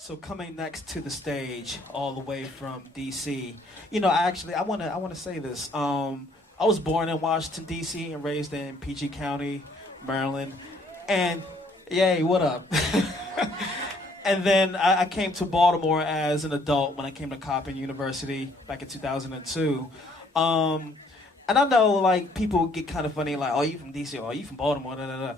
So coming next to the stage, all the way from D.C. You know, I wanna say this. I was born in Washington D.C. and raised in PG County, Maryland, and yay, what up? And then I came to Baltimore as an adult when I came to Coppin University back in 2002. And I know like people get kind of funny, like, "Oh, you from D.C. Oh, you from Baltimore?" Da, da, da.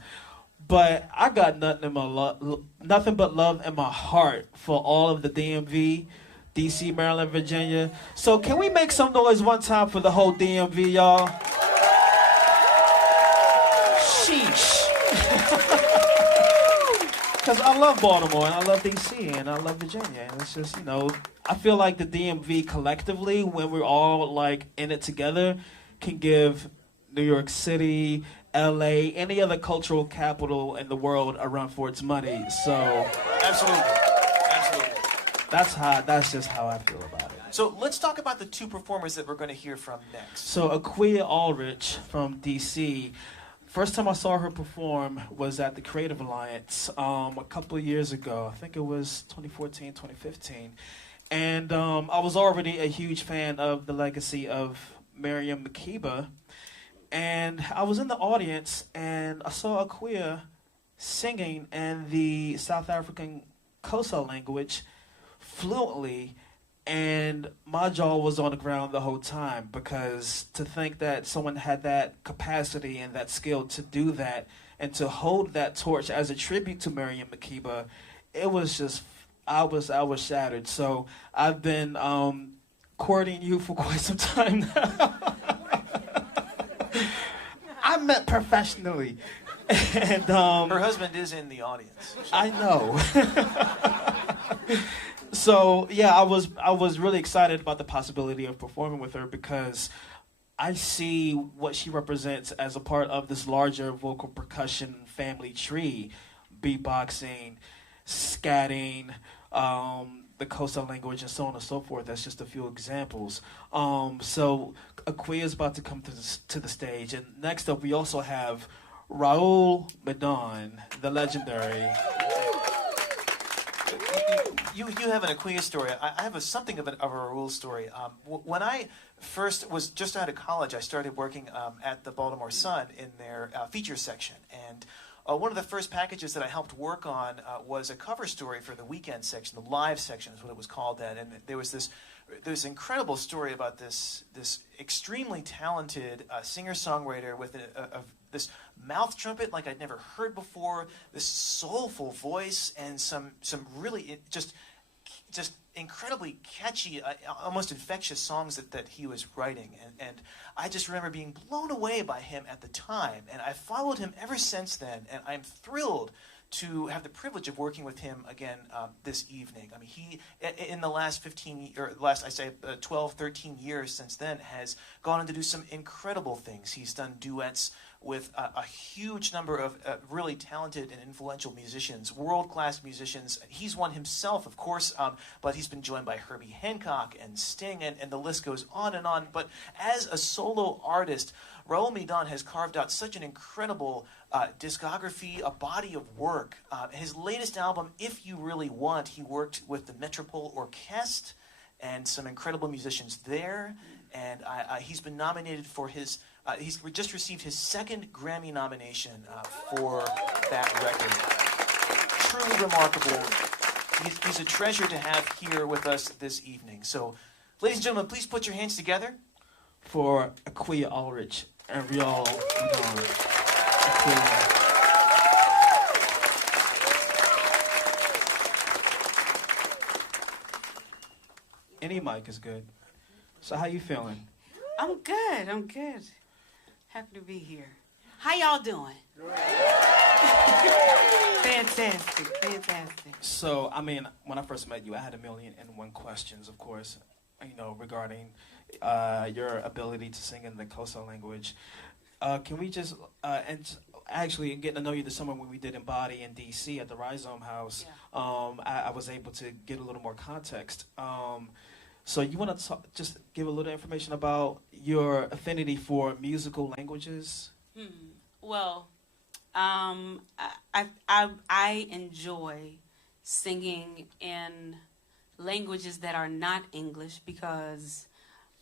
But I got nothing but love in my heart for all of the DMV, DC, Maryland, Virginia. So can we make some noise one time for the whole DMV, y'all? Sheesh. Because I love Baltimore, and I love DC, and I love Virginia. And it's just, you know, I feel like the DMV collectively, when we're all like in it together, can give New York City, LA, any other cultural capital in the world a run for its money. So absolutely. That's just how I feel about it. So let's talk about the two performers that we're going to hear from next. So Akua Allrich from DC. First time I saw her perform was at the Creative Alliance a couple of years ago. I think it was 2014, 2015. And I was already a huge fan of the legacy of Mariam Makeba. And I was in the audience, and I saw Akua singing in the South African Xhosa language fluently, and my jaw was on the ground the whole time, because to think that someone had that capacity and that skill to do that and to hold that torch as a tribute to Mariam Makeba, it was just, I was shattered. So I've been courting you for quite some time now. I met professionally, and her husband is in the audience. I know. So yeah, I was really excited about the possibility of performing with her, because I see what she represents as a part of this larger vocal percussion family tree: beatboxing, scatting, the Xhosa language, and so on and so forth. That's just a few examples. So Akua is about to come to the stage, and next up we also have Raul Midón, the legendary. You have an Akua story. I have something of a Raul story. When I first was just out of college, I started working at the Baltimore Sun in their feature section, and one of the first packages that I helped work on was a cover story for the weekend section, the live section is what it was called then. And there was this incredible story about this extremely talented singer-songwriter with this mouth trumpet like I'd never heard before, this soulful voice, and some really just incredibly catchy, almost infectious songs that he was writing. And I just remember being blown away by him at the time. And I followed him ever since then. And I'm thrilled to have the privilege of working with him again this evening. I mean, he, in the last 12, 13 years since then, has gone on to do some incredible things. He's done duets with a huge number of really talented and influential musicians, world-class musicians. He's one himself, of course, but he's been joined by Herbie Hancock and Sting, and the list goes on and on. But as a solo artist, Raul Midón has carved out such an incredible discography, a body of work. His latest album, If You Really Want, he worked with the Metropole Orchestre and some incredible musicians there. And he's been nominated for his... he's just received his second Grammy nomination for that record. Truly remarkable. He's a treasure to have here with us this evening. So, ladies and gentlemen, please put your hands together for Akua Allrich and Raul Midón. Any mic is good. So how you feeling? I'm good. Happy to be here. How y'all doing? Fantastic. So, I mean, when I first met you, I had 1,000,001 questions, of course, you know, regarding your ability to sing in the Xhosa language. Can we just, and actually getting to know you this summer when we did Embody in D.C. at the Rhizome House, I was able to get a little more context. So you want to just give a little information about your affinity for musical languages? Well, I enjoy singing in languages that are not English, because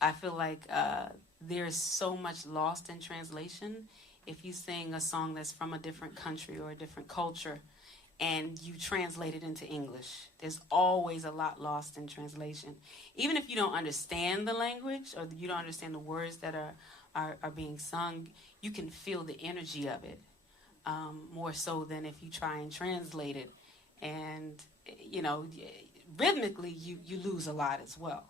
I feel like there's so much lost in translation. If you sing a song that's from a different country or a different culture and you translate it into English, there's always a lot lost in translation. Even if you don't understand the language or you don't understand the words that are being sung, you can feel the energy of it more so than if you try and translate it. And, you know, rhythmically, you lose a lot as well.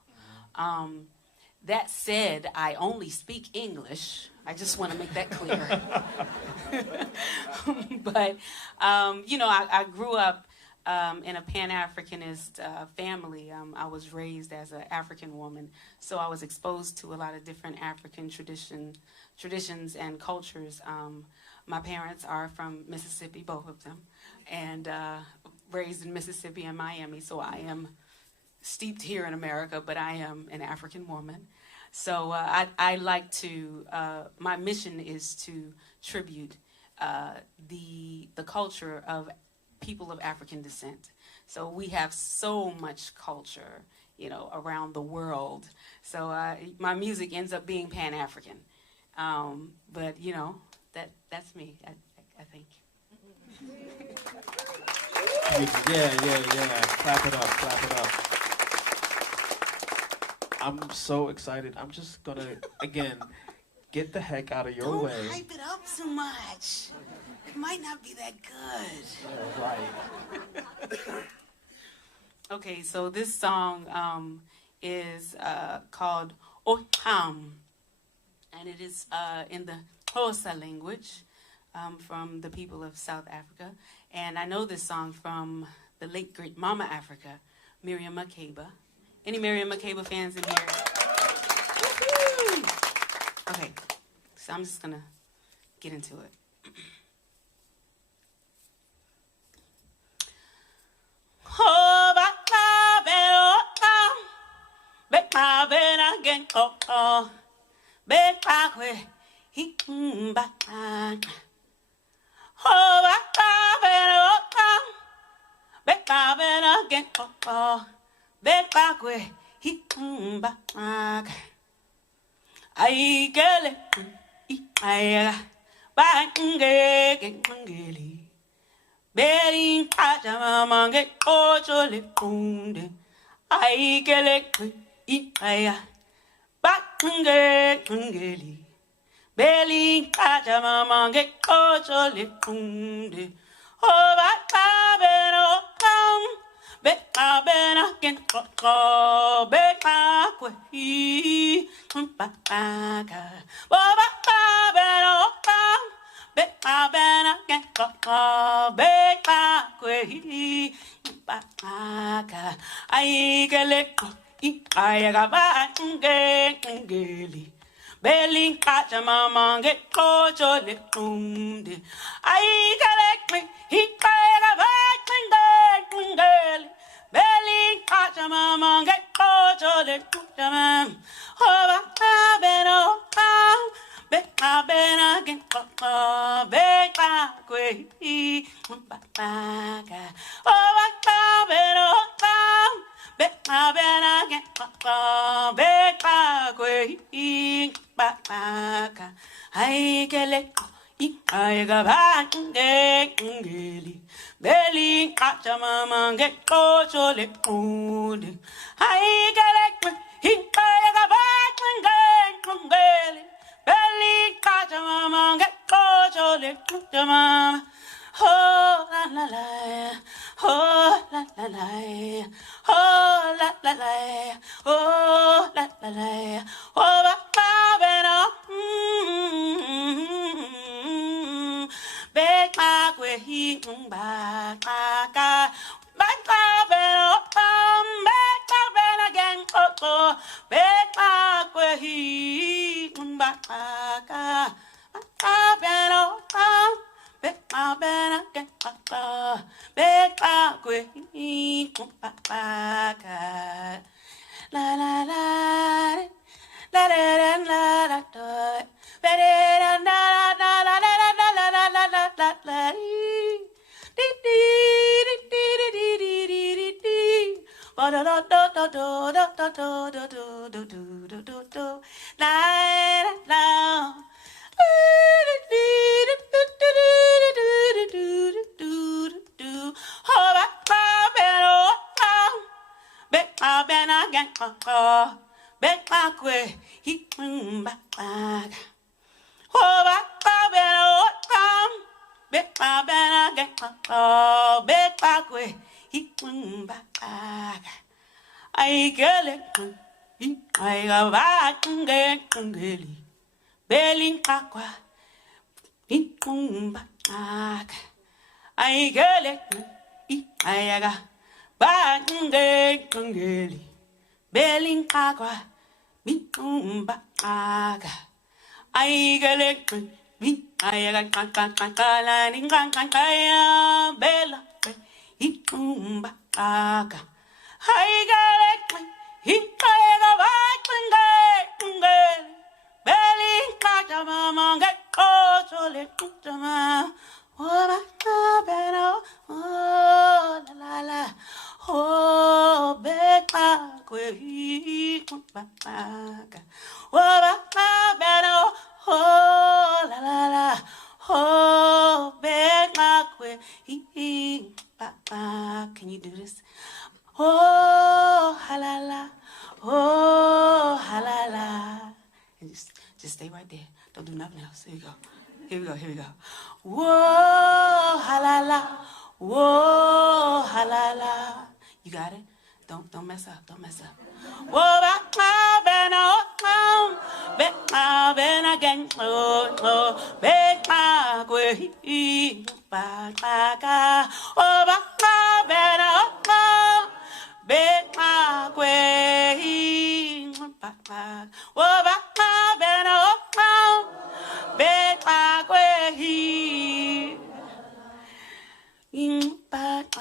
That said, I only speak English. I just want to make that clear. But, you know, I grew up in a Pan-Africanist family. I was raised as an African woman, so I was exposed to a lot of different African traditions and cultures. My parents are from Mississippi, both of them, and raised in Mississippi and Miami, so I am steeped here in America, but I am an African woman. So I like to, my mission is to tribute the culture of people of African descent. So we have so much culture, you know, around the world. So my music ends up being Pan-African. But, you know, that's me, I think. Yeah. Clap it up. I'm so excited. I'm just gonna, again, get the heck out of your way. Don't hype it up too much. It might not be that good. Yeah, right. Okay, so this song is called Otam, and it is in the Xhosa language from the people of South Africa. And I know this song from the late great Mama Africa, Miriam Makeba. Any Miriam Makeba fans in here? Woo-hoo! Okay, so I'm just gonna get into it. I get it. I Berin pajama mange ojo le punde. I get it. I batunge tungeli. Berin pajama mange ojo le punde. Oh, batabeno come. Betabena can go. Beta kwe. Baga. Oh, batabeno come. Betabena can go. Beta kwe. Baga. I get it. I got batunge. Belling catch a mama get coach or the tunde. I collect me, he cried a back girl. Belling catch a mama get coach or the tunde. Oh, I've been all down. I've been again, back way. Oh, I've been all down. I've been again, back way. I get it. I got back ngeli. Belly catch a mama get coach or the food. I get it. He got back ngeli. Belly catch a mama get coach or the food. Mama. Oh la la la. Oh la la la. Oh la la la. Oh la la la. Oh ba back back where he back again back where he back where he la la la la la la la la. I get it. I got back and get belling aqua. I get it. I got back and get belling aqua. I get it. I got I got it. He got a back and get belly cut a mama get caught to let to ma. Oh, la la. Oh, Becca, quay back. Oh, la la la. Oh, Becca, quay back. Can you do this? Oh, halala, oh, halala. And just stay right there. Don't do nothing else. Here we go. Here we go. Whoa, halala, whoa, halala. You got it? Don't mess up. Whoa, back ben again. Oh, back way, back. Oh, back ben. Back way, back. Oh, back ben. Back way. Back.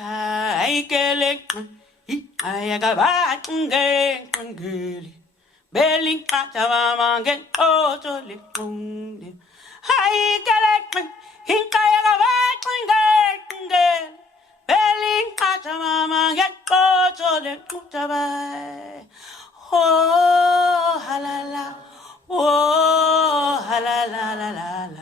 I get it. I got back and get belly cat a mama get totally wounded. I get it. Hink I got back and get belly cat a mama get totally wounded. Oh, halala. Oh, halala la la la.